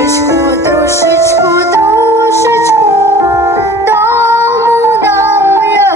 Трошечку, трошечку, трошечку, тому нам я.